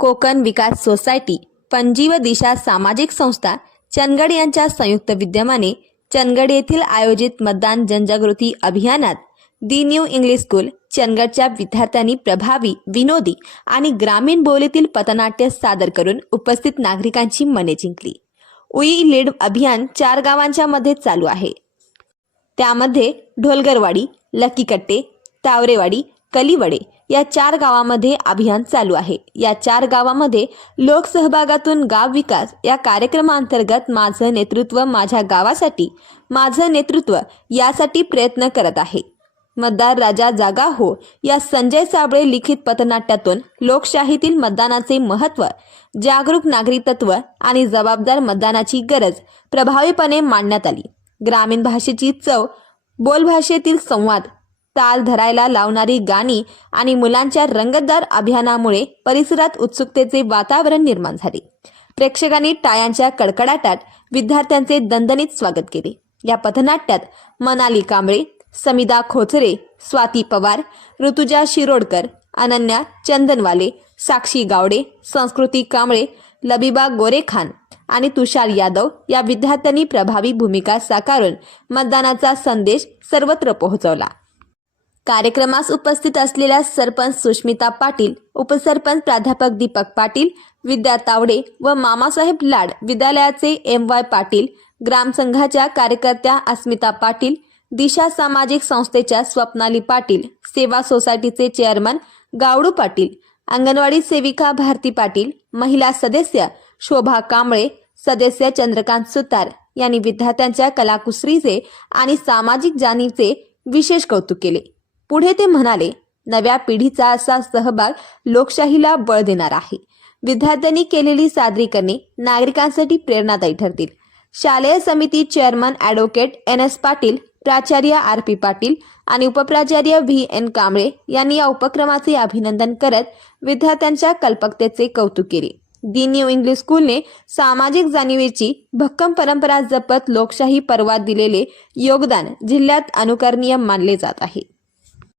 कोकण विकास society, Panaji व दिशा सामाजिक संस्था चंदगड यांच्या संयुक्त विद्यमाने चंदगड येथील आयोजित मतदान जनजागृती अभियानात दी न्यू इंग्लिश स्कूल चंदगडच्या विद्यार्थ्यांनी प्रभावी, विनोदी आणि ग्रामीण बोलीतील पथनाट्य सादर करून उपस्थित नागरिकांची मने जिंकली। वी लीड अभियान 4 गावांच्या मध्ये चालू आहे। त्यामध्ये ढोलगरवाडी, लकीकट्टे, तावरेवाडी, कलिवडे या 4 गावांमध्ये अभियान चालू आहे। या 4 गावांमध्ये लोकसहभागातून गाव विकास या कार्यक्रमांतर्गत माझं नेतृत्व माझ्या गावासाठी, माझं नेतृत्व यासाठी प्रयत्न करत आहे। मतदार राजा जागा हो या संजय साबळे लिखित पथनाट्यातून लोकशाहीतील मतदानाचे महत्त्व, जागरूक नागरिकत्व आणि जबाबदार मतदानाची गरज प्रभावीपणे मांडण्यात आली। ग्रामीण भाषेची चव, बोलभाषेतील संवाद, ताल धरायला लावणारी गाणी आणि मुलांच्या रंगतदार अभियानामुळे परिसरात उत्सुकतेचे वातावरण निर्माण झाले। प्रेक्षकांनी टाळ्यांच्या कडकडाटात विद्यार्थ्यांचे दणदणीत स्वागत केले। या पथनाट्यात मनाली कांबळे, समिदा खोचरे, स्वाती पवार, ऋतुजा शिरोडकर, अनन्या चंदनवाले, साक्षी गावडे, संस्कृती कांबळे, लबिबा गोरेखान आणि तुषार यादव या विद्यार्थ्यांनी प्रभावी भूमिका साकारून मतदानाचा संदेश सर्वत्र पोहोचवला। कार्यक्रमास उपस्थित असलेल्या सरपंच सुष्मिता पाटील, उपसरपंच प्राध्यापक दीपक पाटील, विद्या तावडे व मामासाहेब लाड विद्यालयाचे MY पाटील, ग्रामसंघाच्या कार्यकर्त्या अस्मिता पाटील, दिशा सामाजिक संस्थेच्या स्वप्नाली पाटील, सेवा सोसायटीचे चेअरमन गावडू पाटील, अंगणवाडी सेविका भारती पाटील, महिला सदस्य शोभा कांबळे, सदस्य चंद्रकांत सुतार यांनी विद्यार्थ्यांच्या कलाकुसरीचे आणि सामाजिक जाणीवेचे विशेष कौतुक केले। पुढे ते म्हणाले, नव्या पिढीचा असा सहभाग लोकशाहीला बळ देणार आहे। विद्यार्थ्यांनी केलेली सादरीकरणे नागरिकांसाठी प्रेरणादायी ठरतील। शालेय समिती चेअरमन ॲडव्होकेट NS पाटील, प्राचार्य RP पाटील आणि उपप्राचार्य VN कांबळे यांनी या उपक्रमाचे अभिनंदन करत विद्यार्थ्यांच्या कल्पकतेचे कौतुक केले। दी न्यू इंग्लिश स्कूलने सामाजिक जाणीवेची भक्कम परंपरा जपत लोकशाही पर्वात दिलेले योगदान जिल्ह्यात अनुकरणीय मानले जात आहे।